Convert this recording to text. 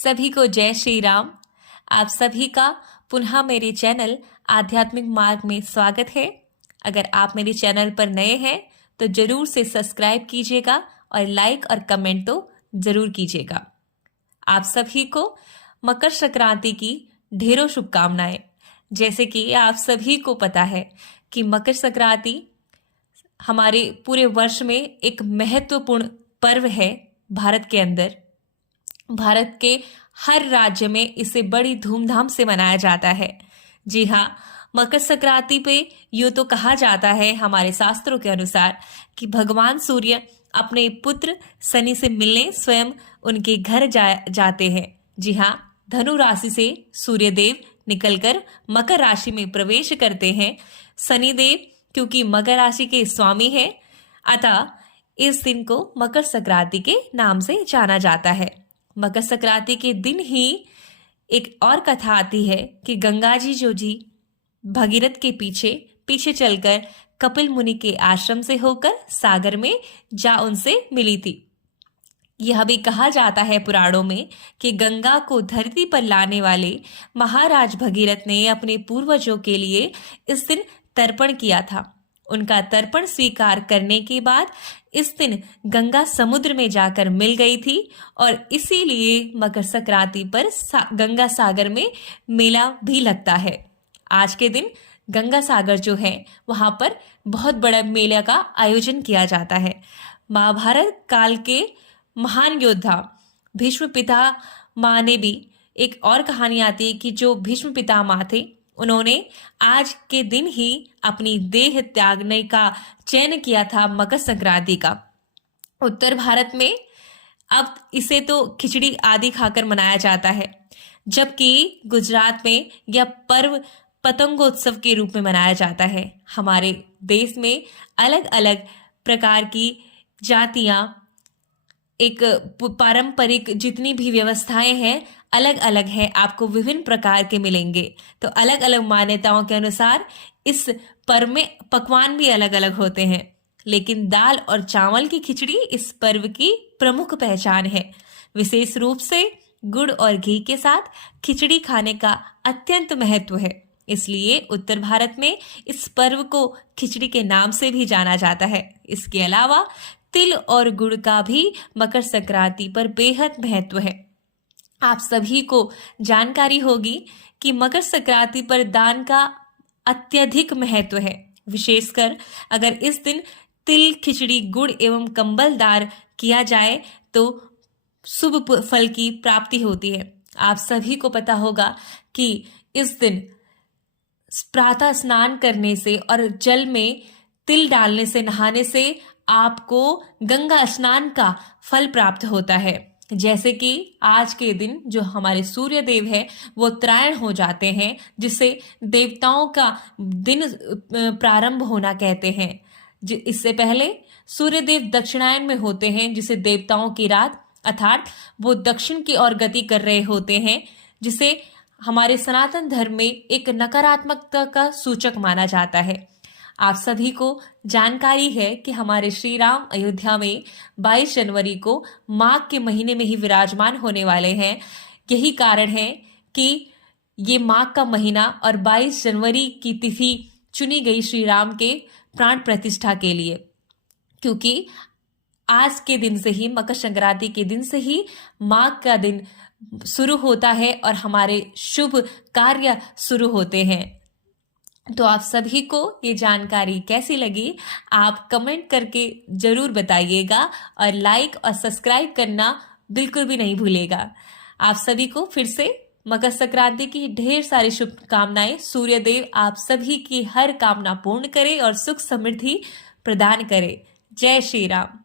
सभी को जय श्री राम। आप सभी का पुनः मेरे चैनल आध्यात्मिक मार्ग में स्वागत है। अगर आप मेरे चैनल पर नए हैं तो जरूर से सब्सक्राइब कीजिएगा और लाइक और कमेंट तो जरूर कीजिएगा। आप सभी को मकर संक्रांति की ढेरों शुभकामनाएं। जैसे कि आप सभी को पता है कि मकर संक्रांति हमारे पूरे वर्ष में एक महत्वपूर्ण पर्व है। भारत के अंदर, भारत के हर राज्य में इसे बड़ी धूमधाम से मनाया जाता है। जी हाँ, मकर संक्रांति पे यूँ तो कहा जाता है हमारे शास्त्रों के अनुसार कि भगवान सूर्य अपने पुत्र शनि से मिलने स्वयं उनके घर जाते हैं। जी हाँ, धनु राशि से सूर्यदेव निकलकर मकर राशि में प्रवेश करते हैं। शनिदेव क्योंकि मकर राशि के स्वामी हैं, अतः इस दिन को मकर संक्रांति के नाम से जाना जाता है। मकर संक्रांति के दिन ही एक और कथा आती है कि गंगा जी जो जी भगीरथ के पीछे पीछे चलकर कपिल मुनि के आश्रम से होकर सागर में जा उनसे मिली थी। यह भी कहा जाता है पुराणों में कि गंगा को धरती पर लाने वाले महाराज भगीरथ ने अपने पूर्वजों के लिए इस दिन तर्पण किया था। उनका तर्पण स्वीकार करने के बाद इस दिन गंगा समुद्र में जाकर मिल गई थी और इसीलिए मकर संक्रांति पर गंगा सागर में मेला भी लगता है। आज के दिन गंगा सागर जो है वहां पर बहुत बड़ा मेला का आयोजन किया जाता है। महाभारत काल के महान योद्धा भीष्म पितामह ने भी एक और कहानी आती है कि जो भीष्म पितामह थे उन्होंने आज के दिन ही अपनी देह त्यागने का चयन किया था मकर संक्रांति का। उत्तर भारत में अब इसे तो खिचड़ी आदि खाकर मनाया जाता है, जबकि गुजरात में यह पर्व पतंगोत्सव के रूप में मनाया जाता है। हमारे देश में अलग अलग प्रकार की जातियां, एक पारंपरिक जितनी भी व्यवस्थाएं हैं अलग अलग है, आपको विभिन्न प्रकार के मिलेंगे। तो अलग अलग मान्यताओं के अनुसार इस पर्व में पकवान भी अलग अलग होते हैं, लेकिन दाल और चावल की खिचड़ी इस पर्व की प्रमुख पहचान है। विशेष रूप से गुड़ और घी के साथ खिचड़ी खाने का अत्यंत महत्व है, इसलिए उत्तर भारत में इस पर्व को खिचड़ी के नाम से भी जाना जाता है। इसके अलावा तिल और गुड़ का भी मकर संक्रांति पर बेहद महत्व है। आप सभी को जानकारी होगी कि मकर संक्रांति पर दान का अत्यधिक महत्व है। विशेषकर अगर इस दिन तिल, खिचड़ी, गुड़ एवं कंबल दान किया जाए तो शुभ फल की प्राप्ति होती है। आप सभी को पता होगा कि इस दिन प्रातः स्नान करने से और जल में तिल डालने से, नहाने से आपको गंगा स्नान का फल प्राप्त होता है। जैसे कि आज के दिन जो हमारे सूर्य देव है वो उत्तरायण हो जाते हैं, जिसे देवताओं का दिन प्रारंभ होना कहते हैं। इससे पहले सूर्य देव दक्षिणायन में होते हैं, जिसे देवताओं की रात, अर्थात वो दक्षिण की ओर गति कर रहे होते हैं, जिसे हमारे सनातन धर्म में एक नकारात्मकता का सूचक माना जाता है। आप सभी को जानकारी है कि हमारे श्री राम अयोध्या में 22 जनवरी को माघ के महीने में ही विराजमान होने वाले हैं। यही कारण है कि ये माघ का महीना और 22 जनवरी की तिथि चुनी गई श्री राम के प्राण प्रतिष्ठा के लिए, क्योंकि आज के दिन से ही, मकर संक्रांति के दिन से ही माघ का दिन शुरू होता है और हमारे शुभ कार्य शुरू होते हैं। तो आप सभी को ये जानकारी कैसी लगी आप कमेंट करके जरूर बताइएगा और लाइक और सब्सक्राइब करना बिल्कुल भी नहीं भूलेगा। आप सभी को फिर से मकर संक्रांति की ढेर सारी शुभकामनाएं। सूर्यदेव आप सभी की हर कामना पूर्ण करे और सुख समृद्धि प्रदान करे। जय श्री राम।